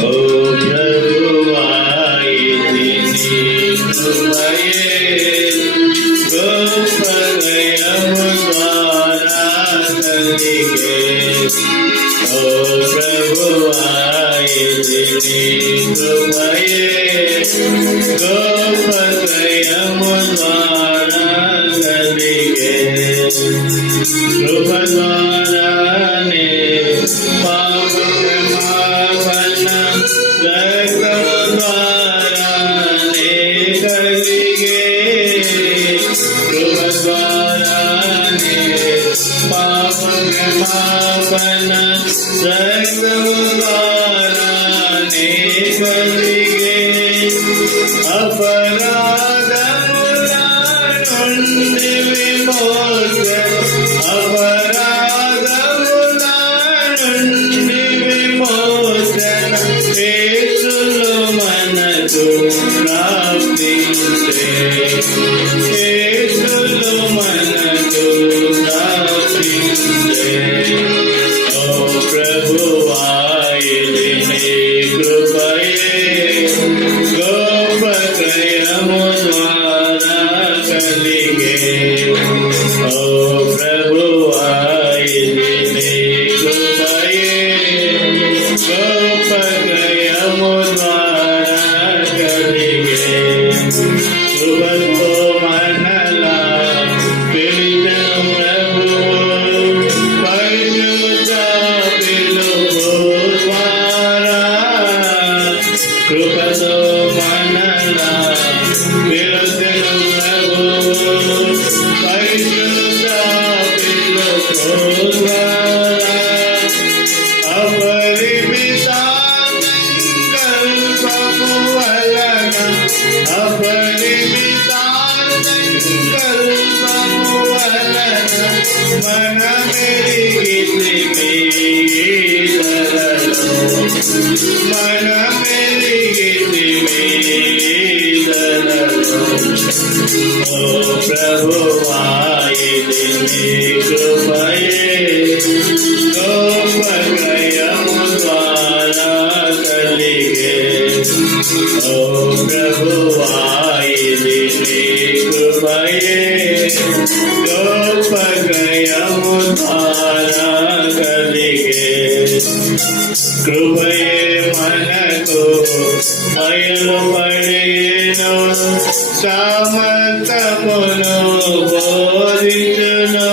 ఓ ప్రభువాయిది నీ కృపయే గొప్ప దయము ద్వారా కలిగే. ఓ ప్రభువాయిది నీ కృపయే గొప్ప దయము ద్వారా కలిగే. కృప ద్వారానే పాప క్షమాపణ రక్తము ద్వారానే కలిగే. కృప ద్వారానే పాప క్షమాపణ రక్తము ద్వారానే కలిగే. అపరాధముల నుండి విమోచన, అపరాధముల నుండి విమోచన యేసులో మనకు ప్రాప్తించే. యేసులో మనకు ప్రాప్తించే. ఓ ప్రభువాయిది నీ కృపయే గొప్ప దయము ద్వారా కలిగే. ఓ ప్రభువాయిది నీ కృపయే గొప్ప దయము ద్వారా కలిగే. కృపతో మనలా పిలిచెను ప్రభువు పరిశుద్ధ పిలుపు ద్వారా. కృపతో మనలా పిలిచెను ప్రభువు పరిశుద్ధ పిలుపు ద్వారా. అపరిమిత సంకల్పము వలన, అపరిమిత సంకల్పము వలన మనమెరిగితిమి ధరలో, మనమెరిగితిమి ధరలో. ఓ ప్రభువాయిది నీ కృపయే గొప్ప దయము ద్వారా కలిగే. ఓ ప్రభువాయిది నీ కృపయే గొప్ప దయము ద్వారా కలిగే. కృపయే మనకు బయలుపడెను, సమస్తమును బోధించును.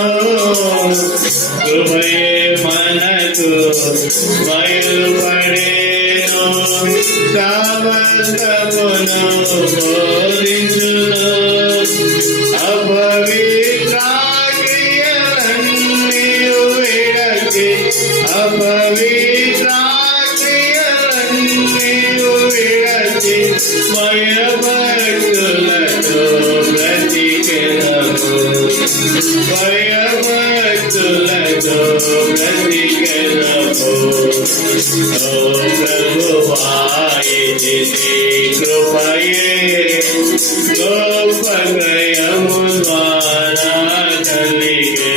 కృపయే మనకు బయలుపడెను, సమస్తమును బోధించును. అపవిత్ర క్రియలన్నీ విడచి, అపవిత్ర క్రియలన్నీ విడచి భయభక్తులతో బ్రతికెదము, భయభక్తులతో బ్రతికెదము. ఓ ప్రభువాయిది నీ కృపయే గొప్ప దయము ద్వారా కలిగే.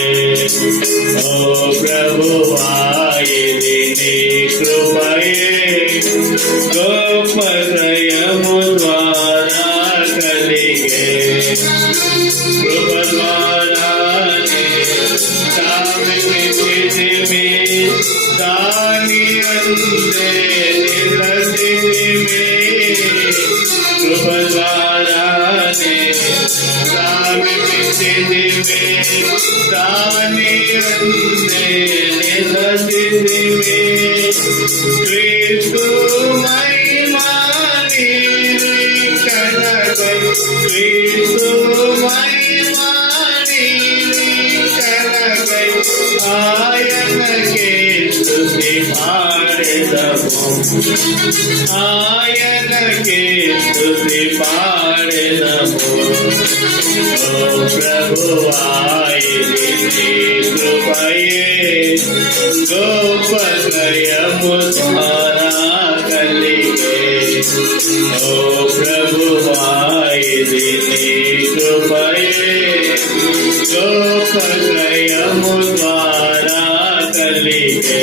ఓ ప్రభువాయిది నీ కృపయే గొప్ప దయము ద్వారా కలిగే. కృప ద్వారానే సామితిమి దాని అందే నిరసిమి. కృప ద్వారానే సామితిమి దాని అందే నిరసిమి. క్రీస్తు మహిమా నిరీక్షణకై, క్రీస్తు మహిమా నిరీక్షణకై ఆయనకే స్తుతి పాడెదము, ఆయనకే స్తుతి పాడెదము. ఓ ప్రభువాయిది నీ కృపయే గొప్ప దయము ద్వారా కలిగే. ఓ ప్రభువాయిది నీ కృపయే గొప్ప దయము ద్వారా కలిగే